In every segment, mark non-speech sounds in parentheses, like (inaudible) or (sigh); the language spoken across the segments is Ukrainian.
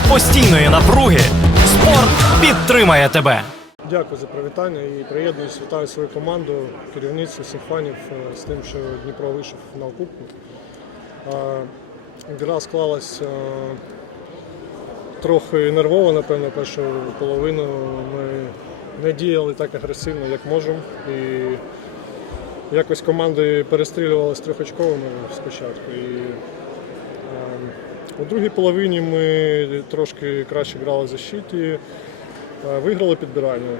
серед постійної напруги спорт підтримає тебе. Дякую за привітання і приєднуюсь, вітаю свою команду, керівництво, всіх фанів е, з тим, що Дніпро вийшов в фінал Кубку. Е, Гра склалась е, трохи нервово, напевно, першу половину. Ми не діяли так агресивно, як можемо. І якось команди перестрілювалися трьохочковими спочатку. І, у другій половині ми трошки краще грали в защиті. Е, Виграли підбирання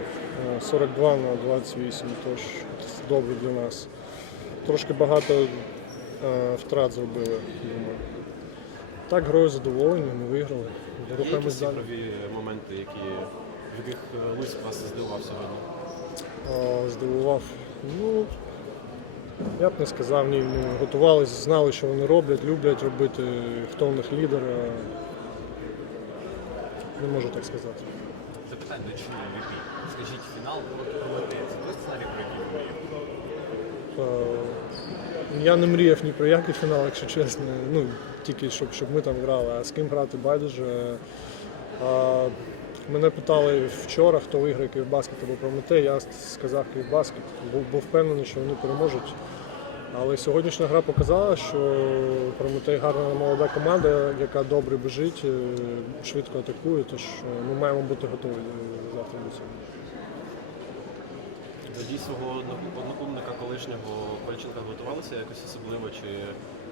е, 42 на 28, тож добре для нас. Трошки багато е, втрат зробили. думаю. Так, грою задоволені, ми виграли. Рухаємось далі. моменти, які, в яких е, вас здивував сьогодні? Е, Здивував. Ну, я б не сказав, ні. Готувалися, знали, що вони роблять, люблять робити, хто в них лідер. е, Не можу так сказати. Запитання до чому MVP. Скажіть, фінал проти Прометея. Це той сценарій, про який ви? Е, Я не мріяв ні про який фінал, якщо чесно. Ну, тільки щоб, щоб ми там грали, а з ким грати байдуже. А, мене питали вчора, хто виграє Київбаскет або Прометей. Я сказав Київбаскет. Був, був впевнений, що вони переможуть. Але сьогоднішня гра показала, що Прометей гарна молода команда, яка добре біжить, е, швидко атакує, тож е, ми маємо бути готові завтра до цього. До дій свого одно- колишнього Кольченка готувалися якось особливо, чи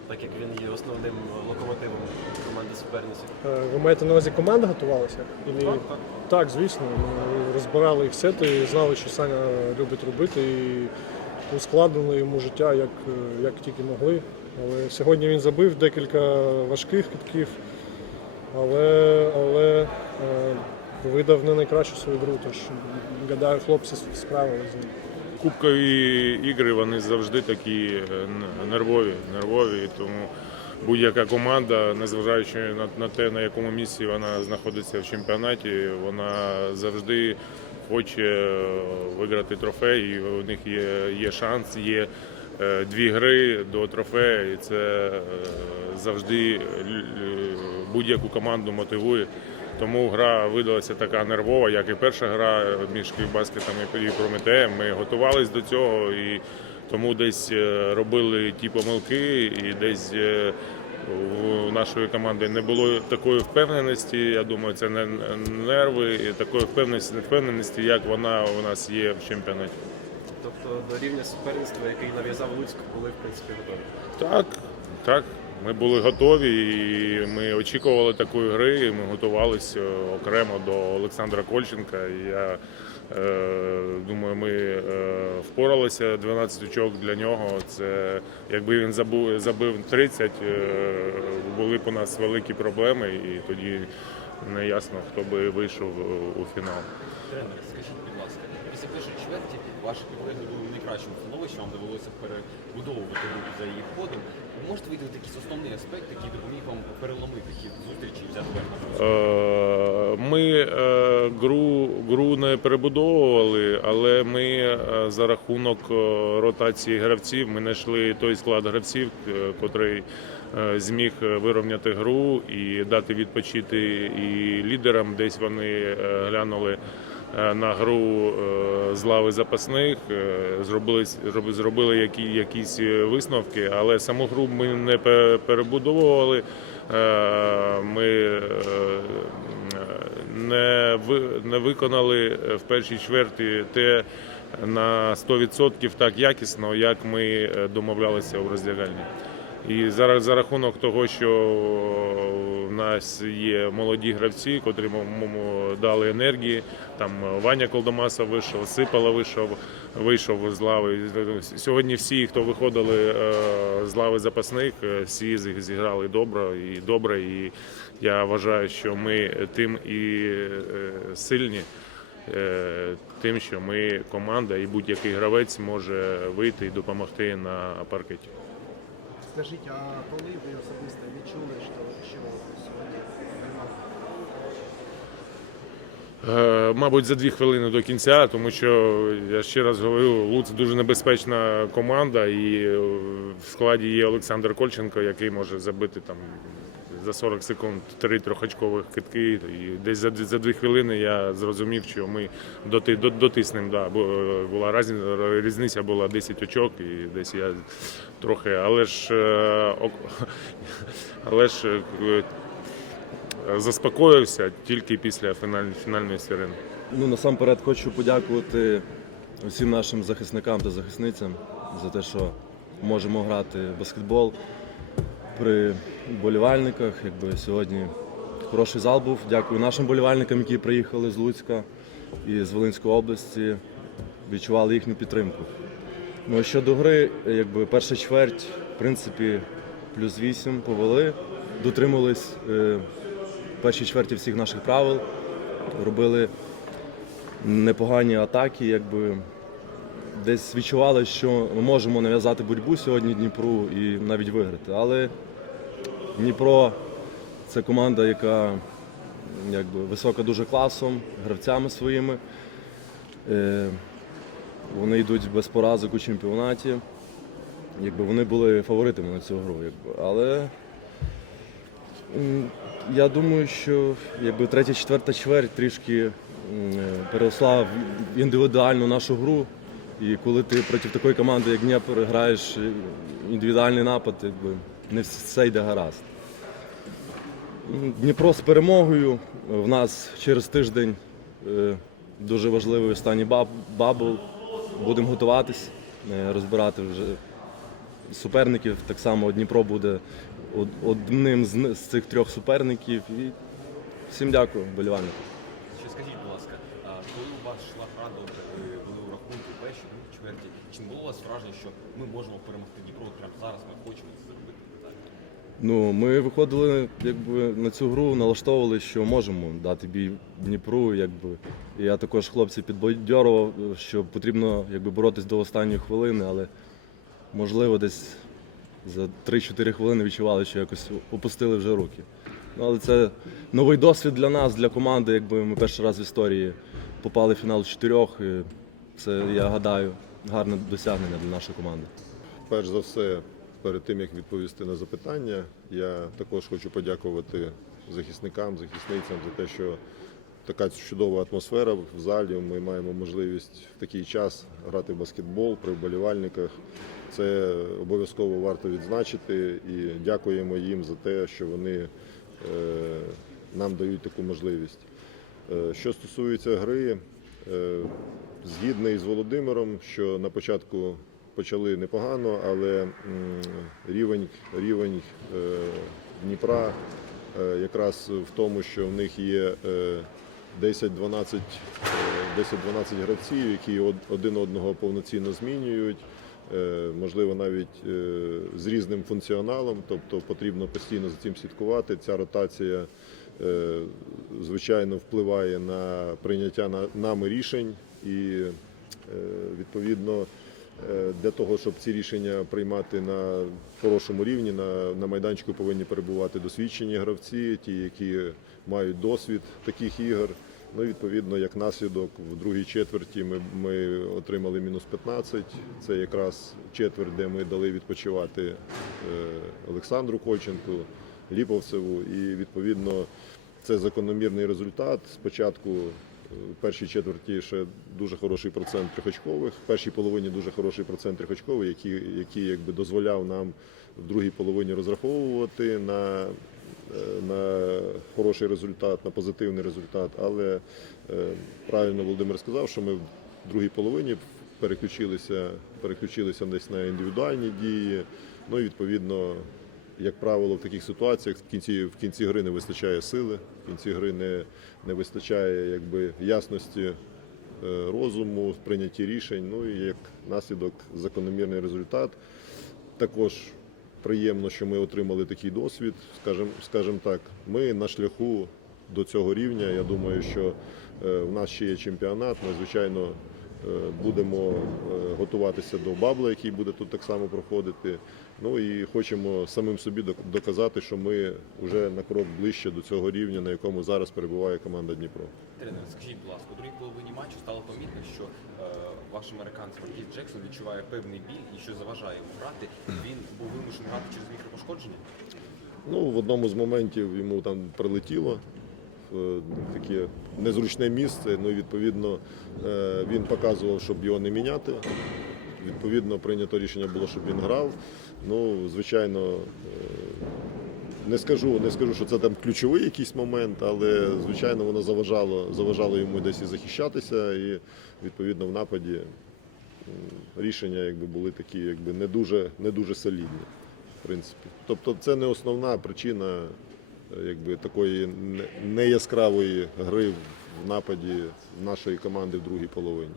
так як він є основним локомотивом команди суперниці? Е, Ви маєте на увазі команда готувалася? Ілі- Так, так. Так, звісно. Ми розбирали їх сети, знали, що Саня любить робити, і ускладнили йому життя як, е, як тільки могли. Але сьогодні він забив декілька важких китків, але, але е, видав не найкращу свою гру. Тож гадаю, хлопці справилися з ним. Кубкові ігри вони завжди такі е, нервові, нервові. Тому будь-яка команда, незважаючи на, на те, на якому місці вона знаходиться в чемпіонаті, вона завжди хоче е, виграти трофей. І у них є, є шанс, є е, дві гри до трофею, і це завжди будь-яку команду мотивує. Тому гра видалася така нервова, як і перша гра між Київбаскетом і Прометеєм. Ми готувалися до цього і тому десь е, робили ті помилки, і десь е, у нашої команди не було такої впевненості. Я думаю, це не нерви, і такої впевненості, невпевненості, як вона у нас є в чемпіонаті. Тобто до рівня суперництва, який нав'язав Луцьк, були в принципі готові. Так, так. Ми були готові, і ми очікували такої гри. і Ми готувалися окремо до Олександра Кольченка. І я е, думаю, ми е, впоралися. 12 очок для нього. Це якби він забув, забив 30, е, були б у нас великі проблеми, і тоді не ясно, хто би вийшов у фінал. Тренер, скажіть, будь ласка, після першої чверті ваші підлеглі були в найкращому становищі, вам довелося перебудовувати за її ходом. Можете виділити якийсь основний аспект, який допоміг вам переломити хід зустрічі взяти верх? Е, Ми е, гру, гру не перебудовували, але ми е, за рахунок ротації гравців ми знайшли той склад гравців, котрий зміг вирівняти гру і дати відпочити і лідерам. Десь вони глянули на гру е, з лави запасних, е, зробили, зроби- зробили які, якісь е, висновки, але саму гру ми не пе- перебудовували. Е, Ми е, не, ви- не виконали в першій чверті те на 100% так якісно, як ми е, домовлялися у роздягальні. І зараз за рахунок того, що в нас є молоді гравці, котрі дали енергії. Там Ваня Колдомаса вийшов, Сипала вийшов, вийшов з лави. Сьогодні всі, хто виходили е, з лави запасних, е, всі зіграли добре і добре. І я вважаю, що ми тим і е, сильні. Тим, що ми команда і будь-який гравець може вийти і допомогти на паркеті. Скажіть, а коли ви особисто відчули, що, що сьогодні перемога? Е, Мабуть, за дві хвилини до кінця, тому що я ще раз говорю, Луц дуже небезпечна команда, і е, в складі є Олександр Кольченко, який може забити там за 40 секунд три трьохочкових китки. І десь за, за дві хвилини я зрозумів, що ми доти, до- дотиснемо. Да, е, була різниця була 10 очок, і десь я трохи, але ж, е, (laughs) але ж е, заспокоївся тільки після фінальної, сирени. Ну, насамперед хочу подякувати усім нашим захисникам та захисницям за те, що можемо грати в баскетбол при болівальниках. Якби сьогодні хороший зал був. Дякую нашим болівальникам, які приїхали з Луцька і з Волинської області. Відчували їхню підтримку. Ну щодо гри, якби перша чверть, в принципі, плюс 8 повели, дотримувались е, першій чверті всіх наших правил, робили непогані атаки, якби десь відчували, що ми можемо нав'язати боротьбу сьогодні Дніпру і навіть виграти. Але Дніпро це команда, яка якби, висока дуже класом, гравцями своїми. Е, вони йдуть без поразок у чемпіонаті. Якби вони були фаворитами на цю гру. Якби. Але я думаю, що якби третя, четверта чверть трішки переросла в індивідуальну нашу гру. І коли ти проти такої команди, як Дніпро, граєш е, індивідуальний напад, якби не все йде гаразд. Дніпро з перемогою. В нас через тиждень е, дуже важливий останній бабл. Будемо готуватись, е, розбирати вже суперників. Так само Дніпро буде одним з, з цих трьох суперників. І всім дякую, болівальникам. Ще скажіть, будь ласка, коли у вас йшла гра добре, були у рахунку в першій, другій чверті, чи не було у вас враження, що ми можемо перемогти Дніпро прямо зараз, ми хочемо це зробити? Ну, ми виходили якби, на цю гру, налаштовували, що можемо дати бій Дніпру. Якби. Я також хлопців підбадьорував, що потрібно якби, боротись до останньої хвилини, але можливо десь за 3-4 хвилини відчували, що якось опустили вже руки. Ну, але це новий досвід для нас, для команди. Якби ми перший раз в історії попали в фінал чотирьох. І це, я гадаю, гарне досягнення для нашої команди. Перш за все, перед тим як відповісти на запитання, я також хочу подякувати захисникам, захисницям за те, що така чудова атмосфера в залі. Ми маємо можливість в такий час грати в баскетбол при вболівальниках. Це обов'язково варто відзначити і дякуємо їм за те, що вони е, нам дають таку можливість. Е, Що стосується гри, е, згідний з Володимиром, що на початку почали непогано, але рівень, рівень Дніпра якраз в тому, що в них є 10-12 е, 10-12 гравців, які од- один одного повноцінно змінюють. е, Можливо, навіть е, з різним функціоналом, тобто потрібно постійно за цим слідкувати. Ця ротація звичайно впливає на прийняття на- нами рішень і відповідно для того, щоб ці рішення приймати на хорошому рівні, на майданчику повинні перебувати досвідчені гравці, ті, які мають досвід таких ігор. Ну, відповідно, як наслідок, в другій четверті ми, ми отримали мінус 15. Це якраз четверть, де ми дали відпочивати е, Олександру Кольченку, Ліповцеву. І відповідно це закономірний результат. Спочатку е, в першій четверті ще дуже хороший процент трьохочкових, в першій половині дуже хороший процент трьохочкових, який, який якби дозволяв нам в другій половині розраховувати на, на хороший результат, на позитивний результат. Але е, правильно Володимир сказав, що ми в другій половині переключилися, переключилися десь на індивідуальні дії. Ну і відповідно як правило, в таких ситуаціях в кінці, в кінці гри не вистачає сили, в кінці гри не, не вистачає якби, ясності е, розуму, в прийнятті рішень. Ну і як наслідок закономірний результат. Також приємно, що ми отримали такий досвід. Скажем, скажем так, ми на шляху до цього рівня. Я думаю, що е, в нас ще є чемпіонат. Ми, звичайно, будемо е, готуватися до бабла, який буде тут так само проходити. Ну і хочемо самим собі док- доказати, що ми вже на крок ближче до цього рівня, на якому зараз перебуває команда Дніпро. Тренер, скажіть, будь ласка, у другій половині матчу стало помітно, що е, ваш американець Маркіс Джексон відчуває певний біль і що заважає йому грати. Він був вимушений грати через мікропошкодження. Ну, в одному з моментів йому там прилетіло таке незручне місце. Ну, і, відповідно, е, він показував, щоб його не міняти. Відповідно, прийнято рішення було, щоб він грав. Ну, звичайно, е, не скажу, не скажу, що це там ключовий якийсь момент, але звичайно воно заважало, заважало йому десь і захищатися, і відповідно в нападі рішення якби, були такі якби, не, дуже, не дуже солідні. В принципі. Тобто це не основна причина е, якби, такої неяскравої гри в нападі нашої команди в другій половині.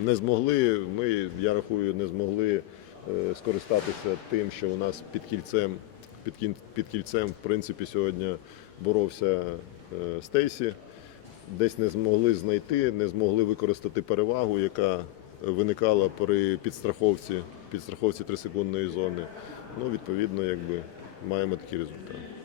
Не змогли, ми, я рахую, не змогли е, скористатися тим, що у нас під кільцем, під, під кільцем, в принципі, сьогодні боровся е, Стейсі. Десь не змогли знайти, не змогли використати перевагу, яка виникала при підстраховці, підстраховці трисекундної зони. Ну, відповідно, якби маємо такий результат.